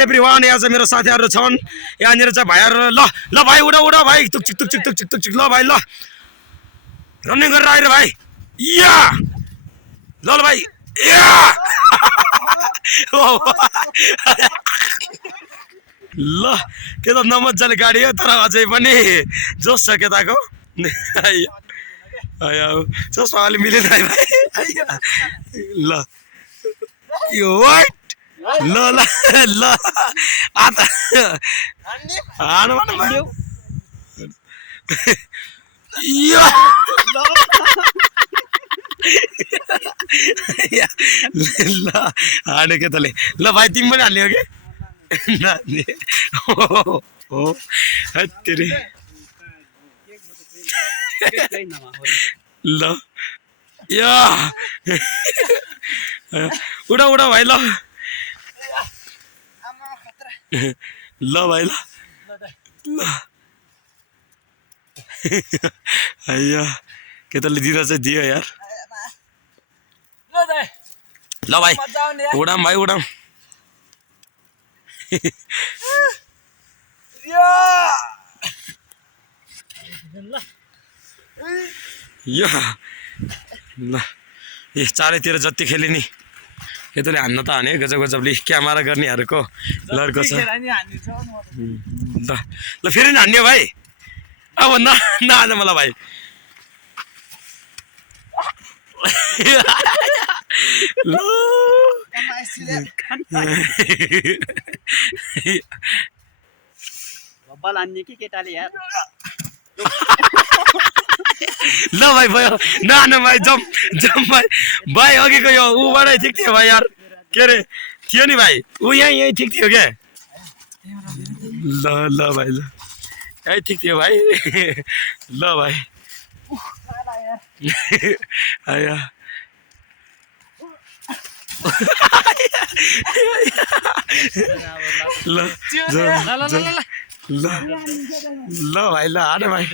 Everyone यहाँ चाहिँ मेरो साथीहरू छन् यहाँनिर चाहिँ भाइहरू ल ल भाइ उडा उडा भाइ टुकचिक टुकचिक टुकचिक टुकचिक ल भाइ ल रनिङ गरेर आएर भाइ या ल ल भाइ या ल के त नमजाले गाडी हो तर अझै पनि जोस छ केटाको चस्मा अलि मिलेन है भाइ ल यो वाइट ल ल ल आता हानु भन यो ल हाने केटाले ल भाइ तिमी पनि हाल्ने हो कि हो तेरि ल या उडा उडा भाइ ल ल भाइ ल ल आइया केटाले दिन चाहिँ दियो यार ल भाइ उडाम भाइ उडाम यो ल ए चारैतिर जति खेले नि केटाले हान्न त हाने गजब गजबले क्यामेरा गर्नेहरूको लड्को छ ल ल फेरि नि हान्ने भाइ अब नहान मलाई भाइ ल ल भाइ भयो नहान भाइ जम जम भाइ भाइ अघिको यो ऊबाटै ठिक थियो भाइ यार के अरे थियो नि भाइ ऊ यहीँ ठिक थियो क्या ल ल भाइ ल यहीँ ठिक थियो भाइ ल भाइ आया ल ल ल भाइ ल हाने भाइ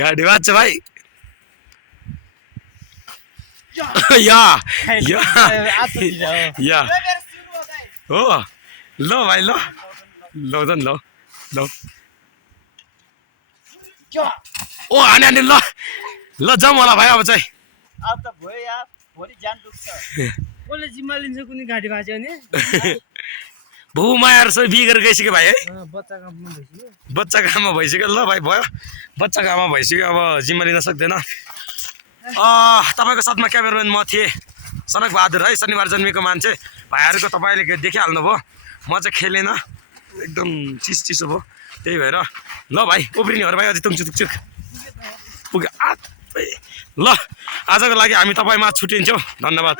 गाडी बाँच्छ भाइ या या हो ल भाइ ल लौजन ल ल ओ हाने हाने ल ल जाउँ होला भाइ अब चाहिँ भूमायाहरू सबै बिगेर गइसक्यो भाइ है बच्चा काममा भइसक्यो ल भाइ भयो बच्चा काममा भइसक्यो अब जिम्मा लिन सक्दैन तपाईँको साथमा क्यामेराम्यान म थिएँ सनक बहादुर है शनिबार जन्मेको मान्छे भाइहरूको तपाईँले देखिहाल्नुभयो म चाहिँ खेलेन एकदम चिसो भयो त्यही भएर ल भाइ उफ्रिनेहरू भाइ अझै तुङचुक पुग्यो ल आजको लागि हामी तपाईँमा छुट्टिन्छौँ धन्यवाद।